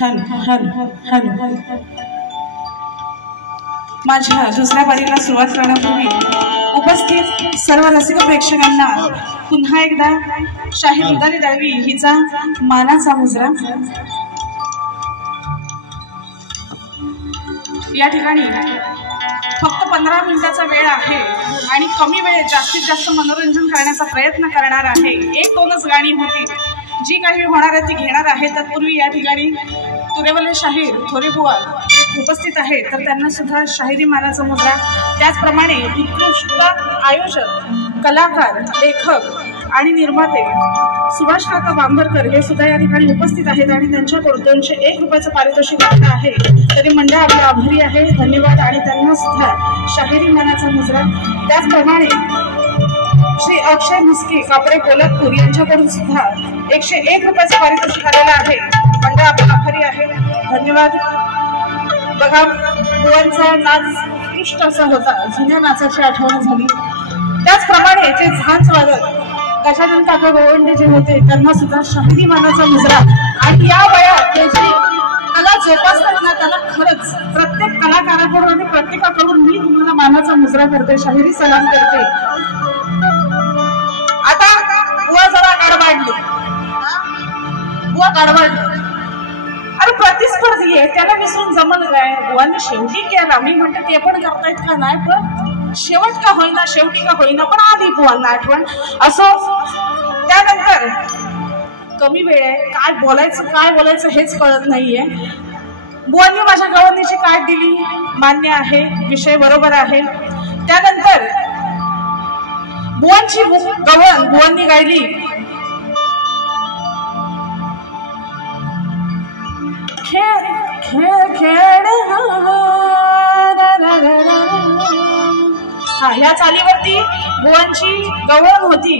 Hello hello hello माझ्या दुसऱ्या बारीला सुरुवात करण्यापूर्वी उपस्थित सर्व रसिक प्रेक्षकांना पुन्हा एकदा शाहीर मुदाली दळवी हिचा मानाचा मुजरा। या ठिकाणी फक्त 15 मिनिटाचा वेळ आहे आणि कमी वेळेत जास्तीत जास्त मनोरंजन करण्याचा प्रयत्न करणार आहे। 1-2च गाणी होती, जी काही होणार आहे ती घेणार आहे। तत्पूर्वी या ठिकाणी तुरेवले शाहीर थोरेबुवा उपस्थित आहेत, तर त्यांना सुद्धा शाहिरी मानाचा मुजरा। त्याचप्रमाणे उत्कृष्ट आयोजक, कलाकार, लेखक आणि निर्माते सुभाष काका बांबरकर हे सुद्धा या ठिकाणी उपस्थित आहेत आणि त्यांच्याकडून 201 रुपयाचं पारितोषिक मिळालं आहे। तरी मंडळ आपले आभारी आहे, धन्यवाद। आणि त्यांना सुद्धा शाहिरी मानाचा मुजरा। त्याचप्रमाणे श्री अक्षय मुस्की कापरे पोलतपूर यांच्याकडून सुद्धा 101 रुपयाचं पारितोषिक आलेलं आहे। मंडळ आपले आभारी आहे, धन्यवाद। बघा, बुवांचा नाच उत्कृष्ट असा होता, जुन्या नाचाची आठवण झाली। त्याचप्रमाणे ते झांज वादक गजानन काका गोवंडे जे होते त्यांना सुद्धा शाहिरी मानाचा मुजरा। आणि या वयात ते जी कला जोपासतात ना, त्याला खरंच प्रत्येक कलाकाराकडून आणि प्रत्येकाकडून मी तुम्हाला मानाचा मुजरा करते, शाहिरी सलाम करते। आता बुवा जरा गडबडली, बुवा गडबडली, अरे प्रतिस्पर्धी आहे त्याला विसरून जमल काय? बुवांनी शेवटी केला, मी म्हणते ते पण करतायत का नाही, पण शेवट का होईना, शेवटी का होईना, पण आधी बुवांना आठवण असो। त्यानंतर कमी वेळ आहे, काय बोलायचं हेच कळत नाहीये। बुवांनी माझ्या गवंडीची काट दिली, मान्य आहे, विषय बरोबर आहे। त्यानंतर बुवांची गवंड बुवांनी गायली, खेळ खेळ खेळ हा, या चालीवरती बुवांची गवळण होती।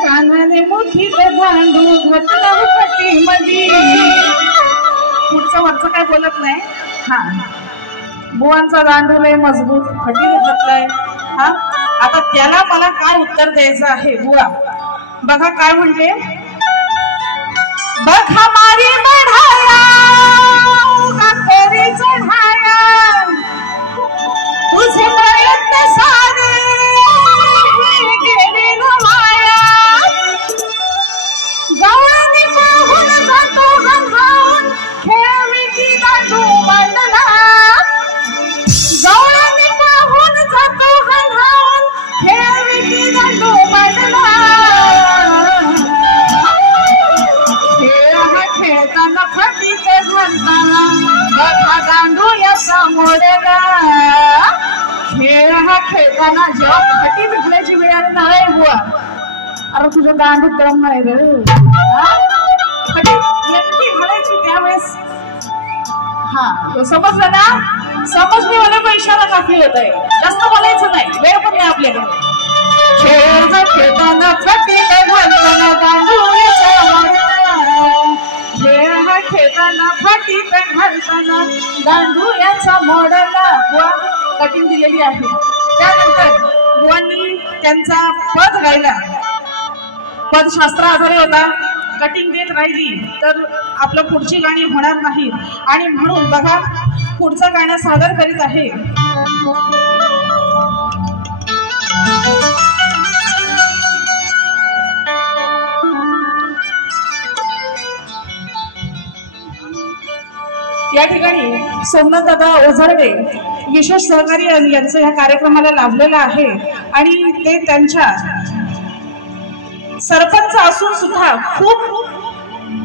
कानाने मोठी भांडू घटना फटी मधी, पुढचं वरचं काय बोलत नाही। हा, बुवांचा दांडू लय मजबूत फटीने घातलाय। हा, आता त्याला मला काय उत्तर द्यायचं आहे? बुवा बघा काय म्हणते, बघ हमारी बढ़ाया तेरी चढ़ाया तुझे प्रयत्न सारे गेले गवाया, गवळणी पाहून जातो हंगावून खेळवी की दांडू मांडला, गवळणी पाहून जातो हंगावून खेळवी की दांडू मांडला, खेळ खेळताना फटीत घालताना बघा दांडू या समोरला, खेळ हा खेळताना जेव्हा फटीत घालायची वेळ आली नाही बुवा, अरे तुझं दांडू क्रम नाही रे, फटीत नक्की घालायची त्यावेळेस। हा, समजलं ना? समजणे वाले पण इशारा काफी होत आहे, जास्त बोलायचं नाही, वेळ पण नाही आपल्याकडे। खेळ खेळताना फटीत घालताना दांडू या समोरला, खेळ हा खेळताना फटीत घालताना दांडू याचा मोडला। बुवा कटिंग दिलेली आहे। त्यानंतर बुवांनी त्यांचा पद गायला, पदशास्त्र आधारे होता, कटिंग देत राहिली तर आपलं पुढची गाणी होणार नाही। आणि म्हणून बघा पुढचं गाणं सादर करीत आहे या ठिकाणी सोमनाथ दादा ओझरडे विशेष सहकारी यांचं या कार्यक्रमाला लाभलेलं आहे। आणि ते त्यांच्या सरपंच असून सुद्धा खूप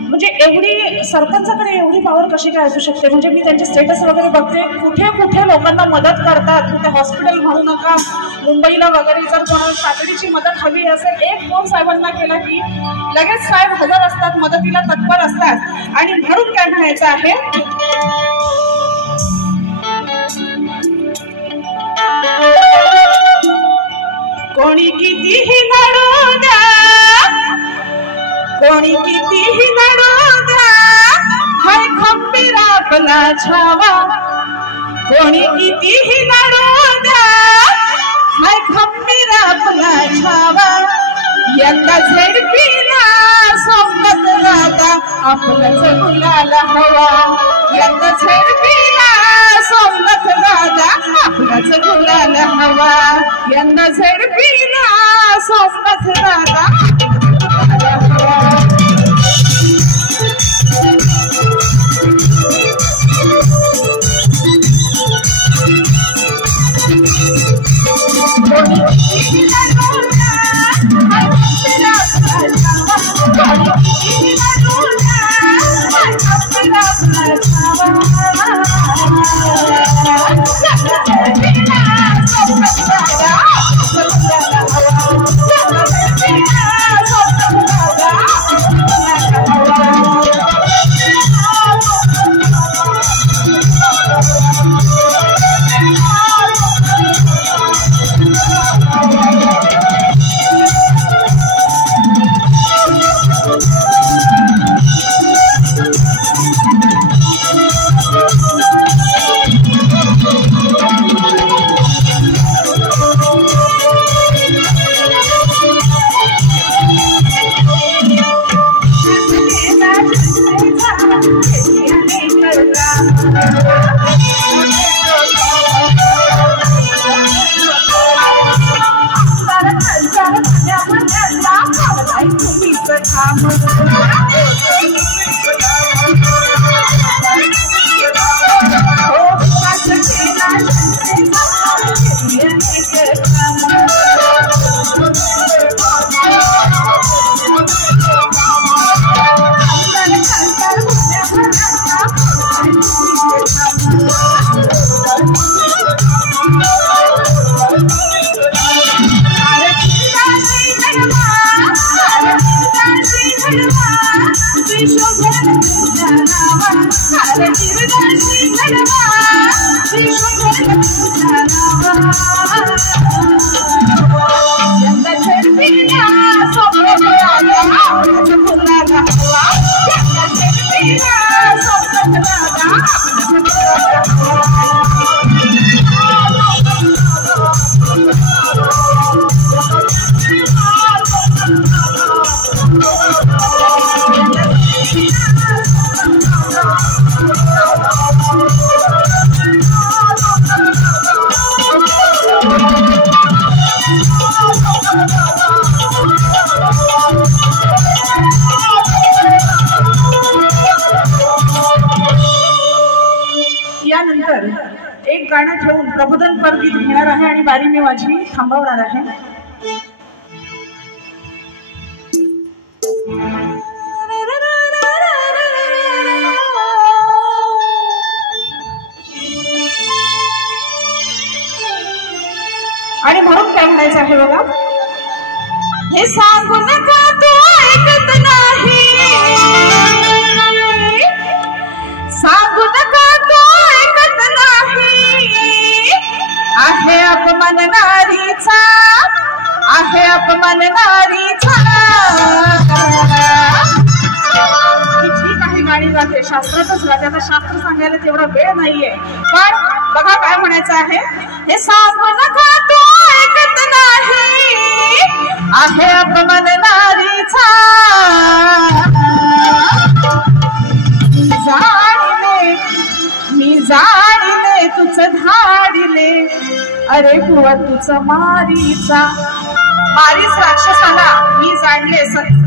म्हणजे एवढी सरपंचाकडे एवढी पावर कशी काय असू शकते? म्हणजे मी त्यांचे स्टेटस वगैरे बघते, कुठे कुठे लोकांना मदत करतात, कुठे हॉस्पिटल म्हणू नका, मुंबईला वगैरे जर कोणाला तातडीची मदत हवी असेल, एक फोन साहेबांना केला की लगेच साहेब हजर असतात, मदतीला तत्पर असतात। आणि म्हणून काय म्हणायचं आहे, कोणी कितीही लढू द्या, कोणी कितीही लढू द्या हाय खंबीर आपला छावा कोणी कितीही लढू द्या हाय खंबीर आपला छावा यंदा झेडपीला सोबत राधा आपलाच गुलाल हवा यंदा झेडपीला सोबत राधा आपलाच गुलाल हवा यंदा झेडपीला सोबत राधा यानंतर एक गाणं ठेवून प्रबोधन परगीत घेणार आहे आणि बारी मी माझी थांबवणार आहे. आणि म्हणून काय म्हणायचं आहे बघा, हे सांगू नका तू ऐकत नाही, सांगू नका तू ऐकत नाही, आहे अपमान नारीचा, आहे अपमान नारीचा. जी काही गाणी गाते शास्त्रातच गाते, आता शास्त्र सांगायला तेवढा वेळ नाहीये, पण बघा काय म्हणायचं आहे, हे सांगू नका तू ऐकत नाही, आहे अपमान नारीचा. मी जाणले तुझ धाडिले, अरे बुवा तुझ मारीचा. मारीच राक्षसाला मी जाणले.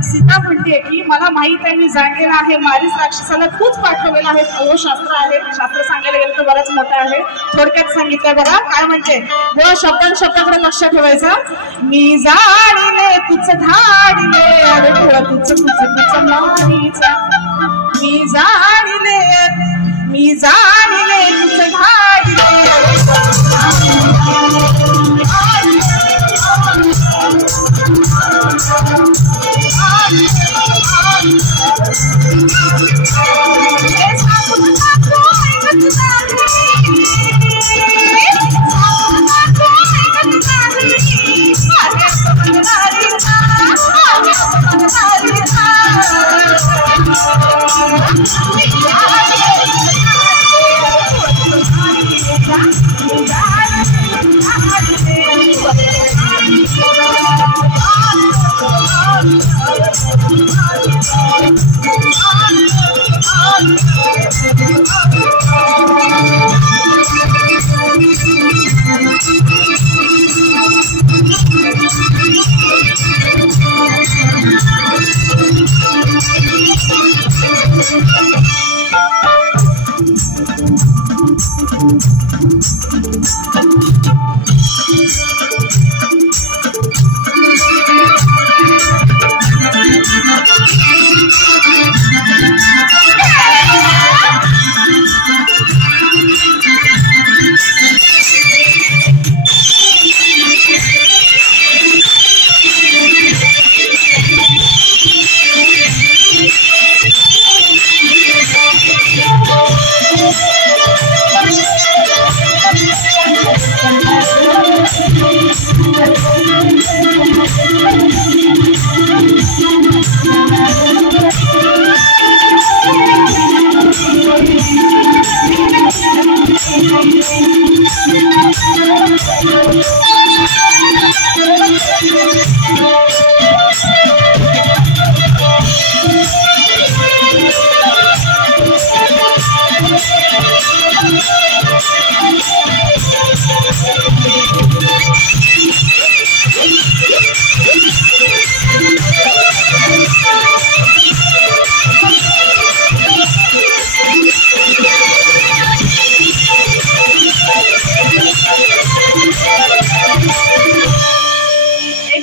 सीता म्हणते की मला माहित आहे, मी जाणलेला आहे, मारीच राक्षसाला तूच पाठवलेला आहे. अहो शास्त्र आहे, शास्त्र सांगायला गेलं तर बरंच मोठं आहे. थोडक्यात सांगितलंय बघा काय म्हणते, जेव्हा शब्दांकडे लक्ष ठेवायचं. मी जाणले तुझ धाडिले, अरे बुवा तुझ मारीचा. मी जाणले तुझ धाडिले,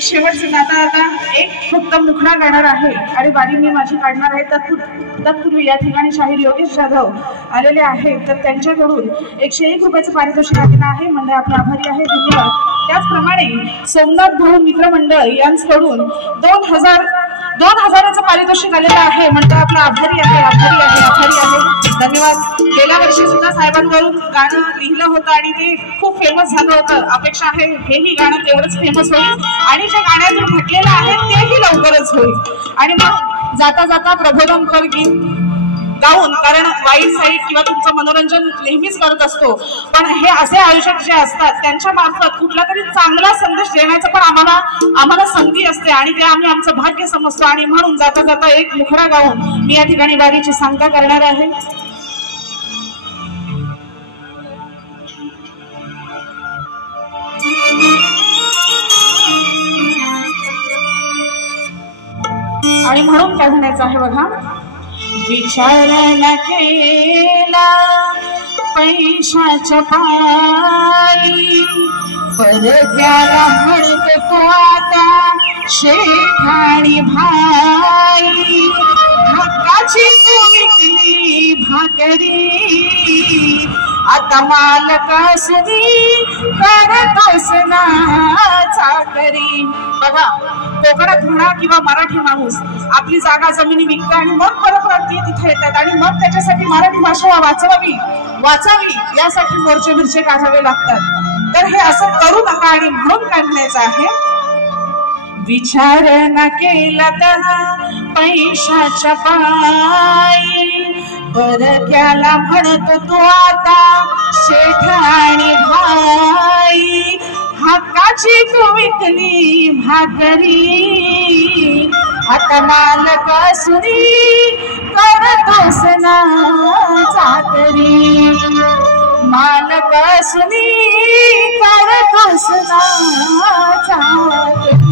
शेवटचे जाता आता एक फक्त मुखडा गाणार आहे आणि वारी मी माझी काढणार आहे. तत्पूर्वी या ठिकाणी शाहीर योगेश जाधव आलेले आहेत, तर त्यांच्याकडून 101 रुपयाचं पारितोषिक आलेलं आहे. मंडळ आपला आभारी आहे, धन्यवाद. त्याचप्रमाणे सोमनाथ भाऊ मित्र मंडळ यांच्याकडून 2000चं पारितोषिक आलेलं आहे. मंडळ आपला आभारी आहे, आभारी आहे, आभारी आहे, धन्यवाद. गेल्या वर्षी सुद्धा साहेबांवरून गाणं लिहिलं होतं आणि ते खूप फेमस झालं होतं. अपेक्षा आहे हेही गाणं तेवढंच फेमस होईल आणि जे गाण्यातून म्हटलेलं आहे तेही लवकरच होईल. आणि मग जाता जाता प्रबोधनपर गीत गाऊन, कारण वाईट साईड किंवा तुमचं मनोरंजन नेहमीच करत असतो, पण हे असे आयोजक जे असतात त्यांच्या मार्फत कुठला तरी चांगला संदेश देण्याचं पण आम्हाला संधी असते आणि ते आम्ही आमचं भाग्य समजतो. आणि म्हणून जाता जाता एक मुखडा गाऊन मी या ठिकाणी वारीची सांगता करणार आहे. आणि म्हणून काय म्हणायचं आहे बघा. विचार न केला पैशाच्या पायी, परक्याला म्हणतो तो आता शेठाणी भाई. हक्काची तू विकली भाकरी, आता मालकासनी करतोस ना चाकरी. बघा, कोकणात म्हणा किंवा मराठी माणूस आपली जागा जमिनी विकतात आणि मग परप्रांतीय तिथे येतात आणि मग त्याच्यासाठी मराठी भाषा वाचावी यासाठी मोर्चे बिर्चे काढावे लागतात. तर हे असं करू नका. आणि म्हणून काय म्हणायचं आहे, विचार न केला तर पैशाच्या पायी, परक्याला म्हणतो तू आता शेठाणी भाई. हक्काची तू विकली भाकरी, आता मालकासुनी करतोस ना चाकरी. मालकासुनी करतोस ना चाकरी.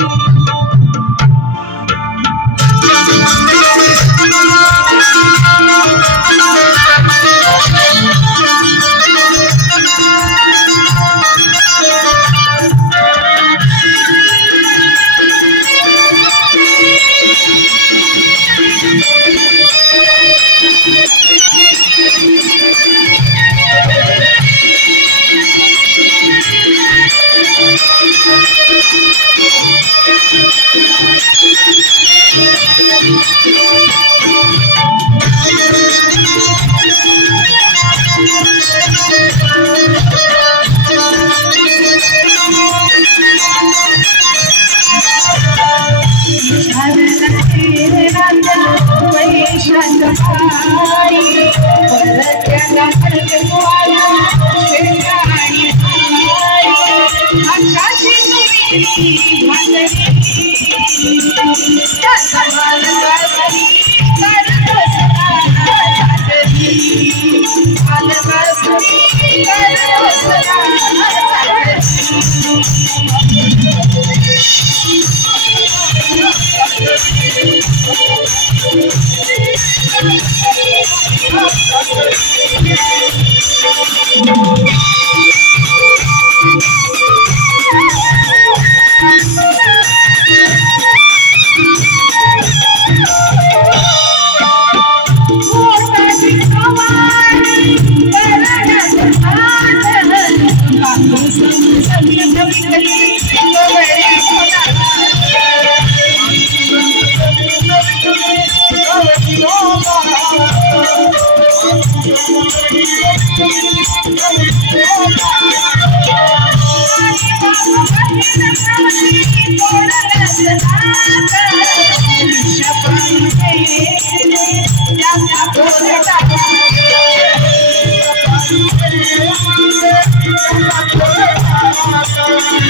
Thank you.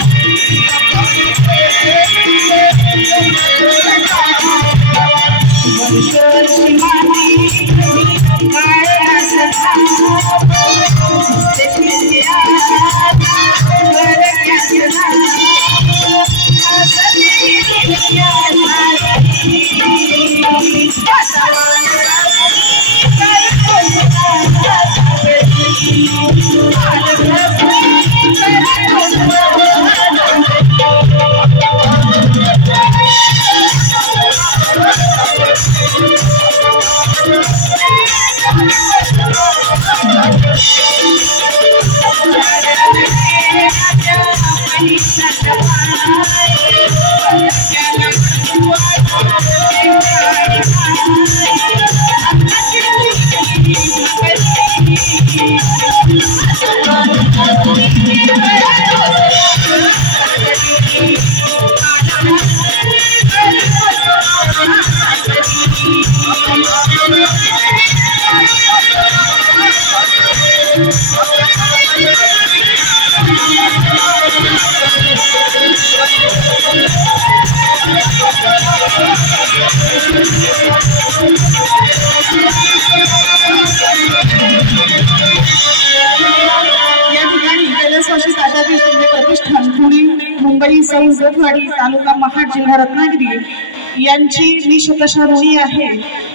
मुंबई सौजतवाडी तालुका महाड जिल्हा रत्नागिरी यांची मी शतशः ऋणी आहे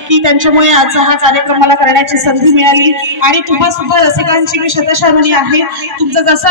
की त्यांच्यामुळे आज हा कार्यक्रम मला करण्याची संधी मिळाली आणि तुम्हा सुद्धा रसिकांची मी शतशः ऋणी आहे। तुमचा जसा